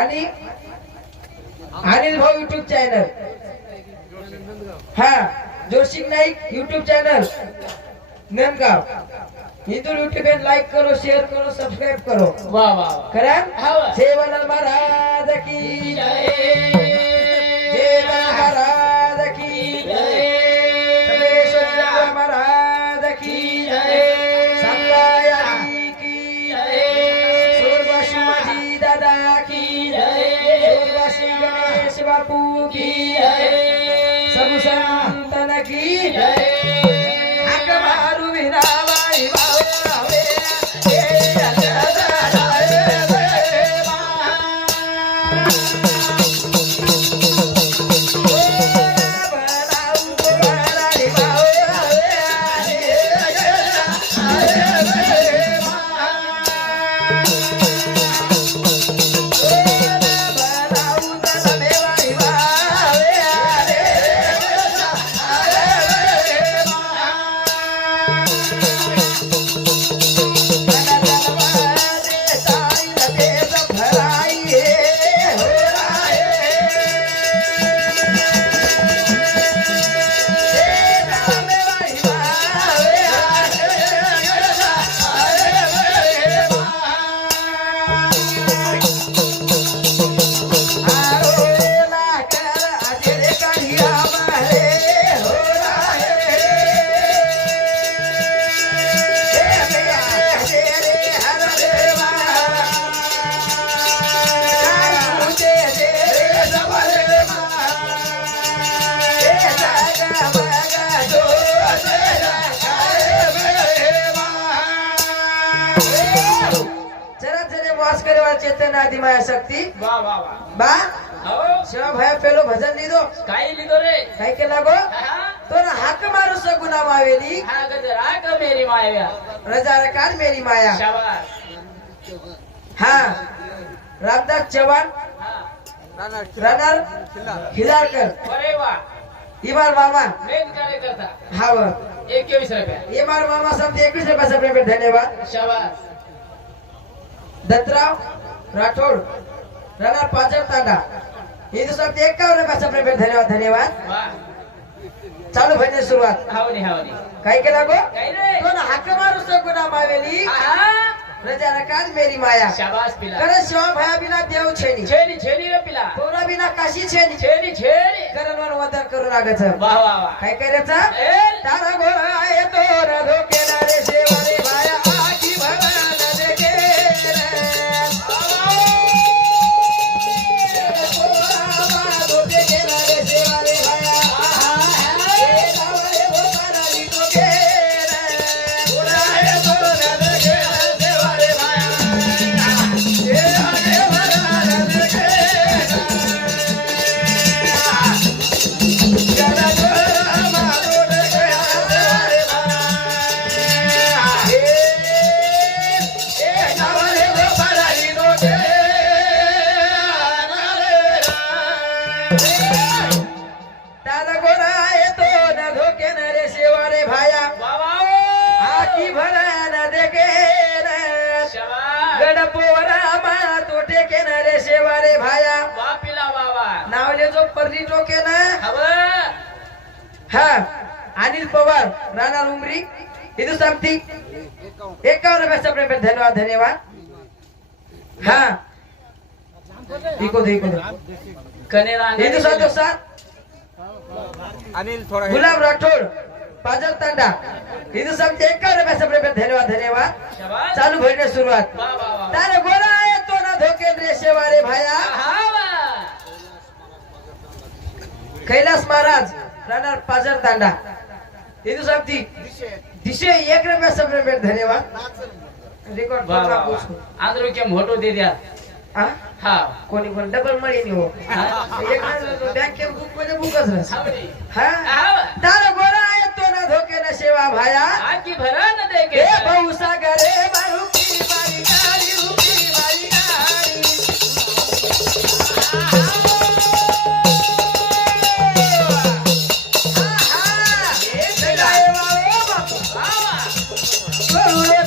आणि अनिल भाऊ YouTube channel हा जोशी नाईक युट्यूब चॅनल नेमगाव इधर यूट्यूब पे लाइक करो शेयर करो सब्सक्राइब करो वाह वाह करा हाँ। सेवालाल महाराज की जय सेवालाल महाराज की जय सर्वेश्वर महाराज की जय संगायारी की जय सूर्यवंशी माझी दादा की जय सूर्यवंशी गणेश बापू की जय सब संतन की जय अकबारू विनावाई चेतन आदि माया शक्ति वाह वाह वाह बा आओ शिवा भया पेलो भजन लीधो काय लिदो रे काय के लागो तो ना हाक मारू सगुना मावेली हा गजर हा का मेरी माया रजा रकार मेरी माया शाबाश हाँ रामदास चव्हाण रनर खिलारकर अरे वाह इमार मामा मेन कार्यकर्ता हाँ 21 रुपया इमार मामा समझे 21 रुपये सब पे धन्यवाद शाबाश दत्तराव राठोड रनर पाचर तांडा हिंदू सब 51 रुपये सब पे धन्यवाद वाह चालू भजन सुरुवात हावनी हावनी काय के लागो काय रे तो ना हाक मारू सगुना मावेली हा रजा रकार मेरी माया शाबाश पिला करे शिवा भया बिना देव छेनी छेली छेली रे पिला पोरा बिना काशी छेनी छेली छेली करणवर वदन करू लागत वाह वाह वाह काय करायचं ए तारा घोडा आहे तो धोके नारे शेवारे भाया आखी भरान देखे तारा घोडा आहे तो धोके नारे शेवारे भाया वाह वाह आखी भरान देखे शाबाश गडपोरा मा तोटे केनारे शेवारे भाया वाह पिला वाह वाह नावले जो पर्री टोके ना हवा हा अनिल पवार राणा उमरी हिंदू सामती 51 रुपये सब पे धन्यवाद हाँ इको कनेरा हिंदू साथो साथ अनिल थोड़ा गुलाब राठोड पाजर तांडा हिंदू सामती 51 रुपये सब पे धन्यवाद शाबाश चालू भजन सुरुवात वाह वाह वाह तारे गोरा आहे तो ना धोके रे शेवारे भाया हावा कैलास महाराज राणा पाजर तांडा हिंदू सामती दिशे 1 रुपये सब पे धन्यवाद रिकॉर्ड वाह करना वाह पूछो आंध्र के मोटो दे दिया हा हा कोणी पण डबल मळी नाही हो बँकेत बुक मध्ये बुकच नस हावनी हा हावा तारा गोरा आहे तो ना धोके ना शेवा भाया आकी भरा न देखे हे भाऊ सागरे बारुकी बारी गाडी रुपी बारी गाडी गोरुडे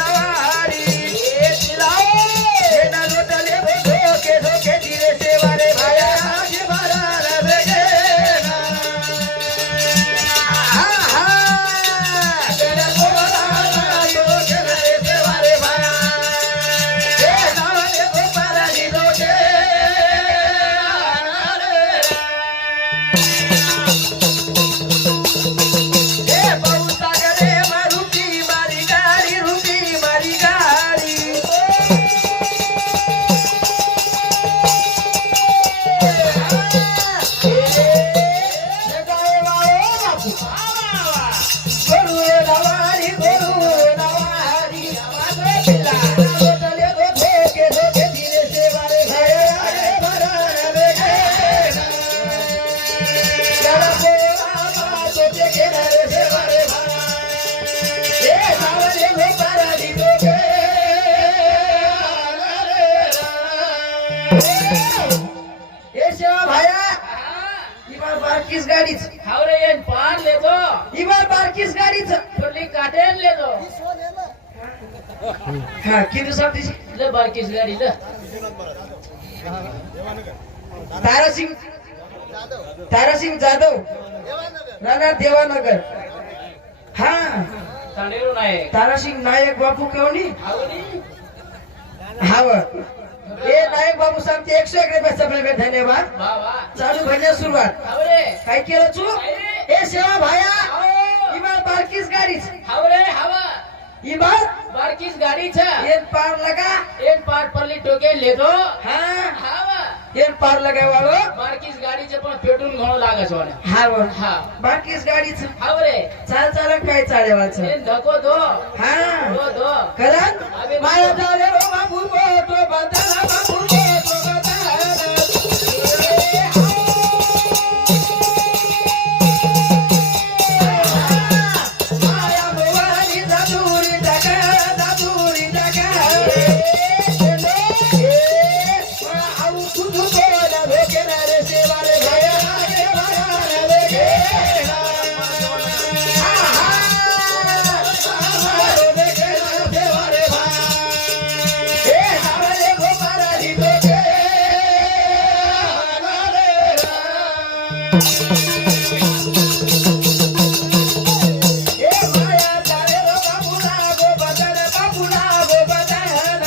नवारी हे तिलाओ हे ना लोटले हे सेवा भाया हा. इबार बारकीस गाडीच हाव रे येन पार लेतो इबार बारकीस गाडीच थोडी काटेन लेतो हा किती दिवसात ले बारकीस गाडी ले तारासिंग जाधव राणा देवानगर हा तांडेरो नाही तारासिंग नायक बापू केवणी हाव हे नायक बाबू सांगते 101 रुपये सप्लिमेंट धन्यवाद वा वा चालू भरण्यास सुरुवात हाव रे काय केलं चू हे सेवा भाया हाव इबार बारकीस गाडीच हाव रे हावा इबार बारकीस गाडी छ एक पार लगा एक पार परली टोके लेतो हा हावा एक पार लगाय वाळो बारकीस गाडीचे पण पेट्रोल घणो लागे छ हाव हा बारकीस गाडीच हाव रे चाल चालक काय चालेवाचं येन धको दो हा दो करण माया झाले रो बाबू तो बदला बाबू तो माया भवानी दादुरी टाका दादुरी टाका आऊ तुझ कोण भेटना रे सेवारे भया रे भया रे घेना रे घेना सेवारे भया हे नावले गोपारा दिदोके ए माया जाले रो बाबूला गो बदन बाबूला गो बदन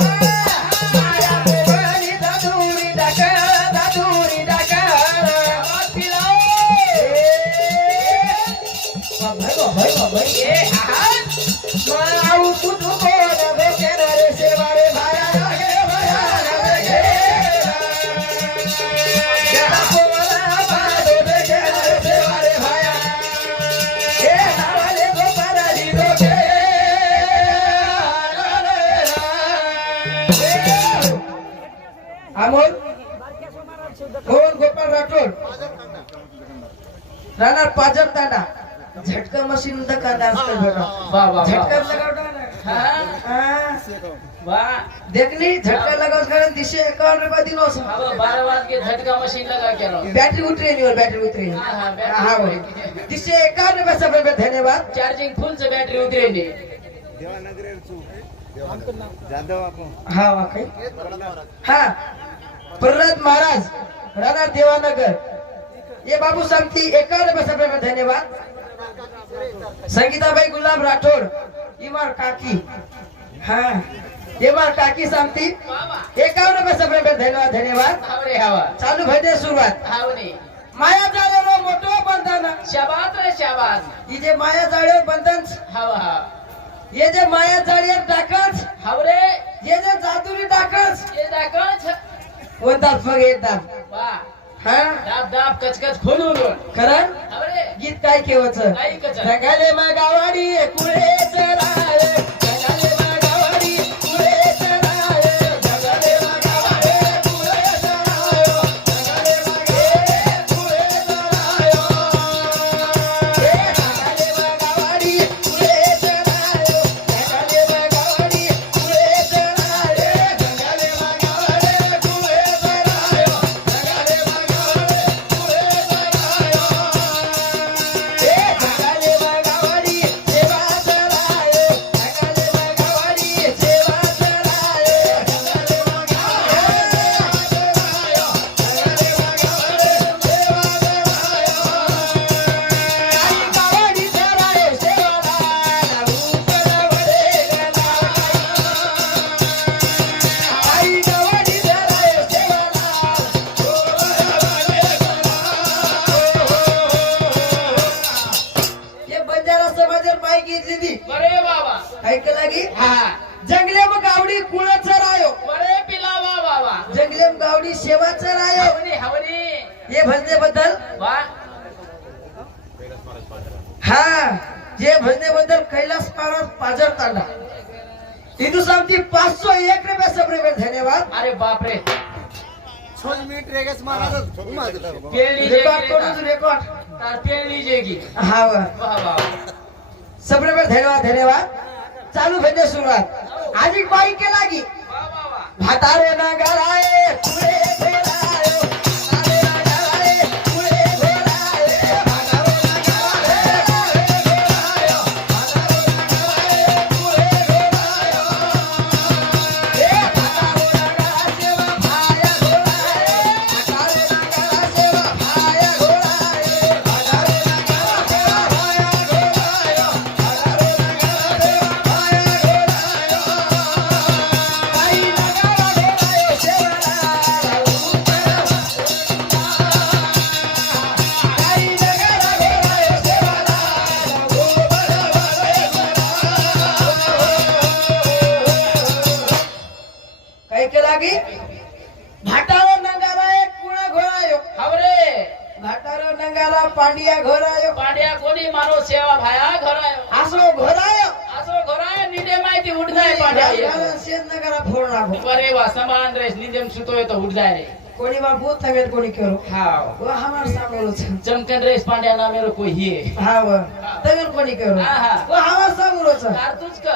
माया भवानी दादुरी डाका दादुरी डाका पिलाओ भाई भाई ए हा माऊ तुझ कोण भेटना रे सेवारे भाया रे भया रे घेना या कोला बादो भेटना रे सेवारे भाया हे नावाले गोपारा दिदोके अमोल कोण गोपाल राठोड राणा पाजर तांडा झटका मशीन दुकानदार से बेटा वा वा झटका वा लगावटा हा वा देखली झटका लगाव कारण दिशे 51 रुपये दिनो सा अब 12 वाज के झटका मशीन लगा के रहो बैटरी उतरे नहीं और बैटरी उतरे हाँ, हाँ, बैटरी हाँ वो उतरे। दिशे 51 रुपये सब में धन्यवाद चार्जिंग फुल से बैटरी उतरे नहीं जाधव आपण हाँ वाकई हाँ प्रहलाद महाराज राणा देवानगर ये बाबू सांगती 51 रुपये सब में धन्यवाद संगीताबाई गुलाब राठोड इमार काकी हाँ इमार काकी सांगती वा वा 51 रुपये सब में धन्यवाद धन्यवाद हाव रे हावा चालू भजन सुरुवात हाव रे माया जाळेवर मोठो बंधन शाबात रे शाबात ही जे माया जाळेवर बंधन हाव हा ये जे माया जाळेवर टाकच हाव रे ये जे जादुरी टाकच ये दाखवच वंतात मग येतात वा हा दाब दाब कचकच खोलून कारण हाव रे गीत काय केवचं काही कच रंगाले मागावाडी कुळेच राय रंगाले मागावाडी कुळेच राय रंगाले मागावाडी कुळेच राय रंगाले मागे कुळेच राय हे रंगाले मागावाडी कुळेच राय रंगाले मागावाडी कुळेच राय रंगाले मागावाडी कुळेच राय रंगाले मागावाडी कुळेच राय हे रंगाले मागावाडी सेवाच राय रंगाले मागावाडी सेवाच राय रंगाले मागावाडी आई गावाडी राय सेवाला रूप नवरे गला आई गावाडी राय सेवाला ये बंजारा समाजर पाय घेतली ती बरे बाबा ऐकला की हा जंगले मग गावडी कुळच रायो बरे पिला वा बाबा जंगले मग गावडी सेवाच रायो हवनी हवनी ये भजनेबद्दल वा हा ये भजनेबद्दल कैलास महाराज पाजर तांडा इथू सांगती 501 रुपये सबरे धन्यवाद अरे बाप रे छोज मीट रेगस महाराज पेली रेकॉर्ड जेगी करून रेकॉर्ड तार पेली जेगी हा वा वाह वाह सबरे धन्यवाद धन्यवाद चालू भेटे सुरुवात आजी बाई केला की वा वा वा भातारे ना गराए पुढे फेरायो भातारे ना गराए पुढे फेरायो भातारे ना गराए पुढे फेरायो भातारे ना गराए पुढे फेरायो ए भातारे ना गरा सेवा भाया घोडाए भातारे ना गरा सेवा भाया घोडाए भातारे ना गरा सेवा भाया घोडायो भातारे ना गरा सेवा भाया घोडायो बाई नगारा घोडायो सेवाला बाई नगारा घोडायो सेवाला काय केला की भाटावर नगारा एक कुणा घोडायो खबरे भाटावर नगारा पांडिया घोडायो पांड्या कोणी मारो सेवा भाया घरायो आसो घोडायो असो घराय निदे माहिती उठ जाय पांड्या शेत नगारा फोड लागो बरे वा समान रेस निदेम सुतोय तो उठ जाय रे कोणी बार भूत थवेत कोणी केरो हाव वो हमार सामोलो छ चमकन रेस पांड्या ना मेरो कोई ही हा व तवेल कोणी केरो आहा. वो हमार सामोलो छ कारतूज क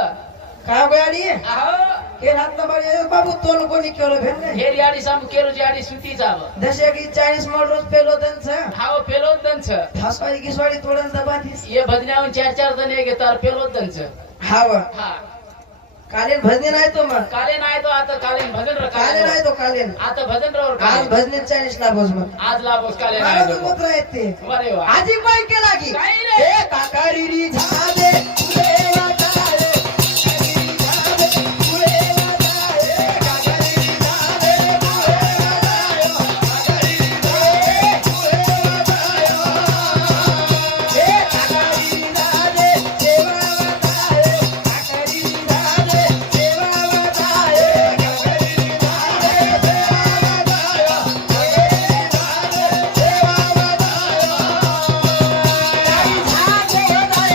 काय गोयाडी आहो के हातला बरे बाबू तोल कोणी केरो भेन ने हेर याडी साम केरो जाडी सुती जाव जसे की 40 मोड रोज पेलो दन छ हाव पेलो दंच फासवाडी किसवाडी तोडन दबातीस ये भजन्याहून 4-4 जण एक घेतात पेलो दंच हा व हा कालेन भजने नाही तो मग काले नाही तो आता काले भजन र काले नाही तो कालेन आता भजन रवर आज काले भजने 40 ला बोस मग आज लाभोस काले मला नाही तो तो गोत्र येते बरे वा आजी बाई केला की काय रे? ए काकारी री झादे फुले वाटाळे काकारी री झादे फुले वाटाळे काकारी री झादे फुले वाटाळे काकारी री झादे फुले वाटाळे ए काकारी री झादे सेवा वाटाळे काकारी री झादे सेवा वाटाळे काकारी री झादे सेवा वाटाळे काकारी री झादे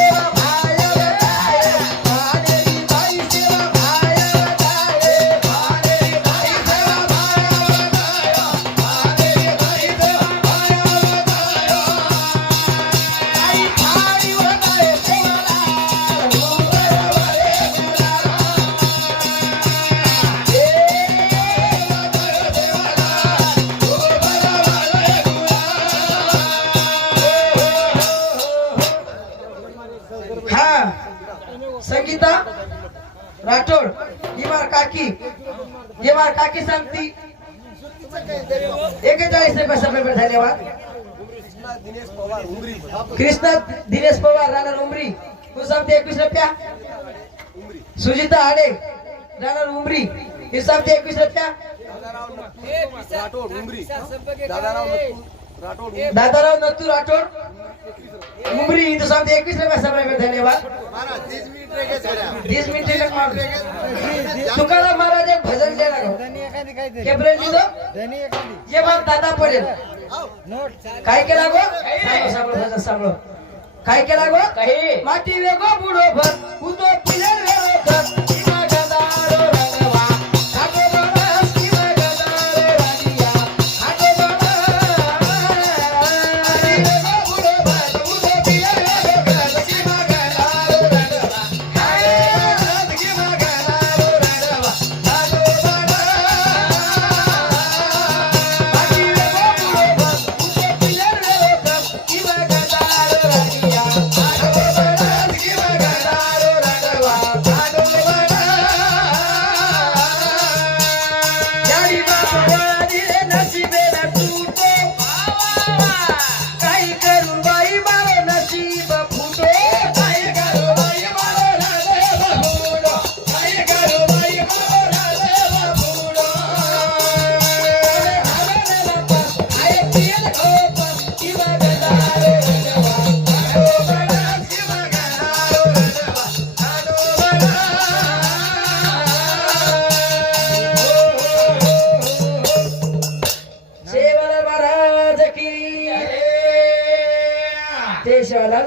सेवा संगीता राठोड ही मार काकी सांगती 41 रुपये धन्यवाद कृष्णा दिनेश पवार राणा उमरी तू सांगते 21 रुपया सुजिता आडे राणा उमरी ही सांगते 21 रुपया दादाराव नत्तू राठोड उमरी ही तो सांगते 21 रुपया सब में धन्यवाद 20 मिनिट तुकाराम महाराज एक भजन द्या लागो केब्रेल दिदो ये बात दादा पडेल काय केला गो सांगो काय केला गो काही माटी वेगो बुडो भर उतो पिले वेगो कर किमा गदारो रंगवा खाटो बनस किमा गदारो रानिया खाटो बनस माटी वेगो बुडो भर उतो पिले वेगो कर किमा गदारो रंगवा खाटो बनस किमा गदारो रंगवा खाटो बनस माटी वेगो बुडो भर उतो पिले वेगो कर किमा गदारो रानिया खाटो बनस किमा गदारो रंगवा ते शिवायला